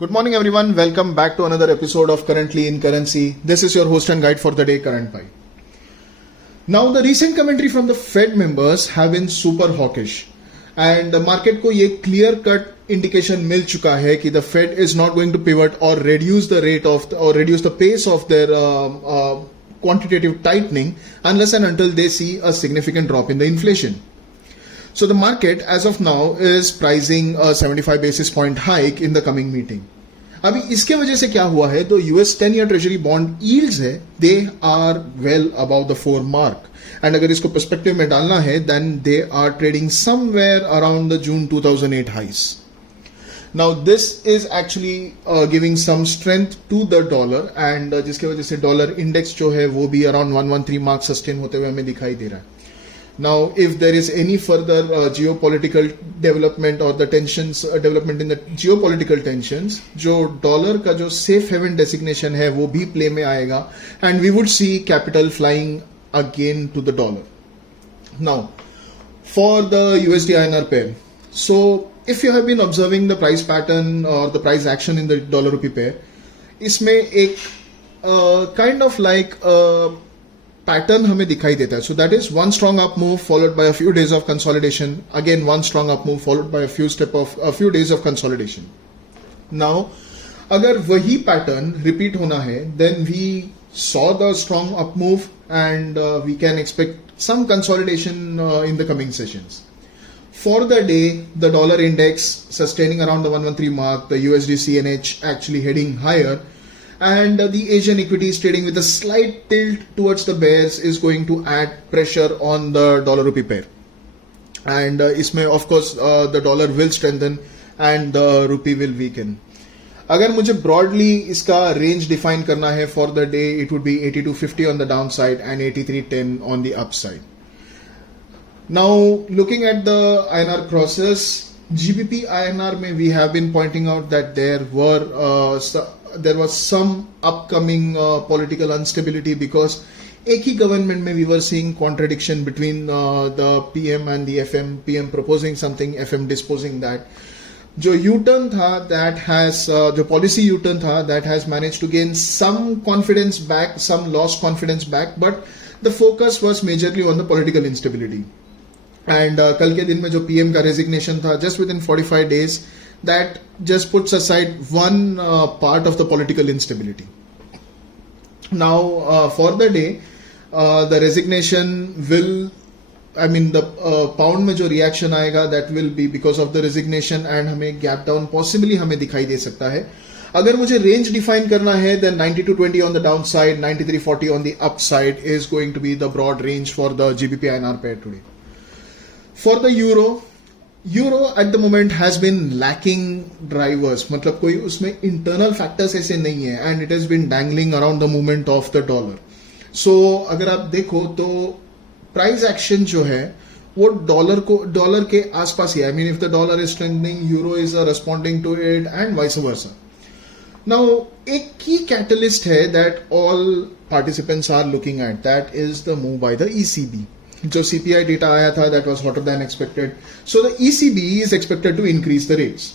Good morning everyone, welcome back to another episode of Currently in Currency. This is your host and guide for the day, Karan Pai. Now the recent commentary from the Fed members have been super hawkish and the market को ये clear cut indication मिल चुका है कि the Fed is not going to pivot or reduce the rate of or reduce the pace of their quantitative tightening unless and until they see a significant drop in the inflation. So the market as of now is pricing a 75 basis point hike in the coming meeting. अभी इसके वजह से क्या हुआ है तो US 10-year Treasury bond yields है they are well above the 4 mark and अगर इसको perspective में डालना है then they are trading somewhere around the June 2008 highs. Now this is actually giving some strength to the dollar and जिसके वजह से dollar index जो है वो भी around 113 mark sustain होते हुए हमें दिखाई दे रहा है. Now, if there is any further geopolitical development or the tensions, development in the geopolitical tensions, जो dollar का जो safe haven designation है वो भी play में आएगा and we would see capital flying again to the dollar. Now, for the USDINR pair, so if you have been observing the price pattern or the price action in the dollar rupee pair, इसमें एक kind of like pattern हमें दिखाई देता है. So that is one strong up move followed by a few days of consolidation. Again one strong up move followed by a few days of consolidation. Now अगर वही pattern repeat होना है then we saw the strong up move and we can expect some consolidation in the coming sessions. For the day, the dollar index sustaining around the 113 mark, the USD CNH actually heading higher. And the Asian equities trading with a slight tilt towards the bears is going to add pressure on the dollar rupee pair. And इसमें of course the dollar will strengthen and the rupee will weaken. अगर मुझे broadly इसका range define करना है for the day, it would be 82.50 on the downside and 83.10 on the upside. Now looking at the INR crosses, GBPINR में we have been pointing out that there was some upcoming political instability because एक ही government में we were seeing contradiction between the PM and the FM. PM proposing something, FM disposing that. जो U-turn था that has जो policy U-turn था that has managed to gain some confidence back, some lost confidence back, but the focus was majorly on the political instability. And कल के दिन में जो PM का resignation था just within 45 days. That just puts aside one part of the political instability. Now, for the day, the resignation will, the pound में जो reaction आएगा, that will be because of the resignation and हमें gap down possibly हमें दिखाई दे सकता है. अगर मुझे range define करना है, then 92.20 on the downside, 93.40 on the upside is going to be the broad range for the GBPINR pair today. For the Euro at the moment has been lacking drivers. मतलब कोई उसमें internal factors ऐसे नहीं है and it has been dangling around the movement of the dollar. So अगर आप देखो तो price action जो है वो डॉलर के आसपास ही है. I mean if the dollar is strengthening, Euro is responding to it and vice versa. Now एक key catalyst है that all participants are looking at, that is the move by the ECB. जो CPI data आया था that was hotter than expected. So the ECB is expected to increase the rates.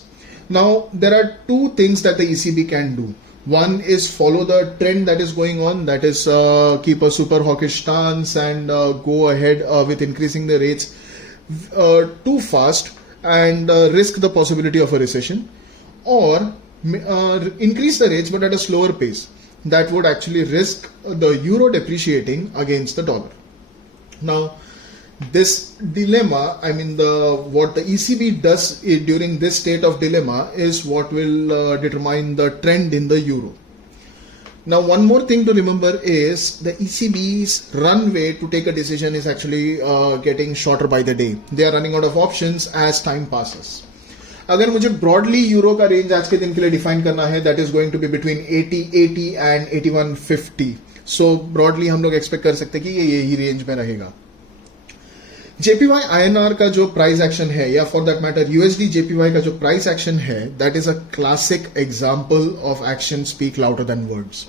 Now there are two things that the ECB can do. One is follow the trend that is going on, that is keep a super hawkish stance and go ahead with increasing the rates too fast and risk the possibility of a recession, or increase the rates but at a slower pace. That would actually risk the euro depreciating against the dollar. Now, this dilemma, what the ECB does during this state of dilemma is what will determine the trend in the euro. Now, one more thing to remember is the ECB's runway to take a decision is actually getting shorter by the day. They are running out of options as time passes. अगर मुझे broadly euro का range आज के दिन के लिए define करना है, that is going to be between 80.80 and 81.50. So broadly हम लोग expect कर सकते हैं कि ये यही range में रहेगा. JPY INR का जो price action है, या for that matter USD JPY का जो price action है, that is a classic example of action speak louder than words.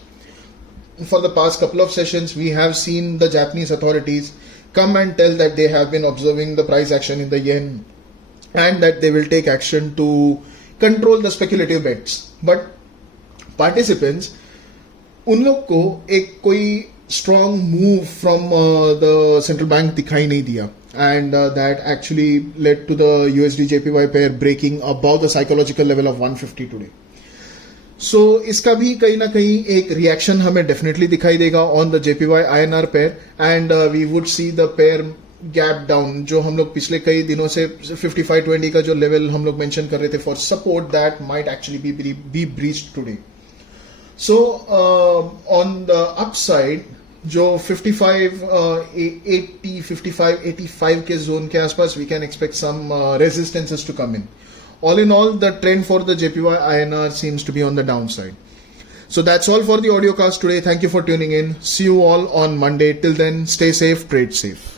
For the past couple of sessions, we have seen the Japanese authorities come and tell that they have been observing the price action in the yen and that they will take action to control the speculative bets. But participants, उन लोग को एक कोई strong move from the central bank दिखाई नहीं दिया, and that actually led to the USDJPY pair breaking above the psychological level of 150 today. So इसका भी कहीं ना कहीं एक रिएक्शन हमें डेफिनेटली दिखाई देगा on the JPY INR pair, and we would see the pair gap down, जो हम लोग पिछले कई दिनों से 5520 का जो लेवल हम लोग मेंशन कर रहे थे for support, that might actually be breached today. So on the upside जो 5580 5585 के जोन के आसपास we can expect some resistances to come in. All in all, the trend for the JPY INR seems to be on the downside. So that's all for the audio cast today. Thank you for tuning in. See you all on Monday. Till then, stay safe, trade safe.